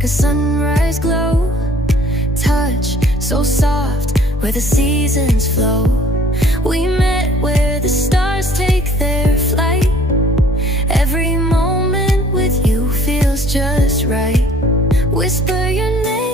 like a sunrise glow. Touch so soft, where the seasons flow. We met where the stars take their flight. Every moment with you feels just right. Whisper your name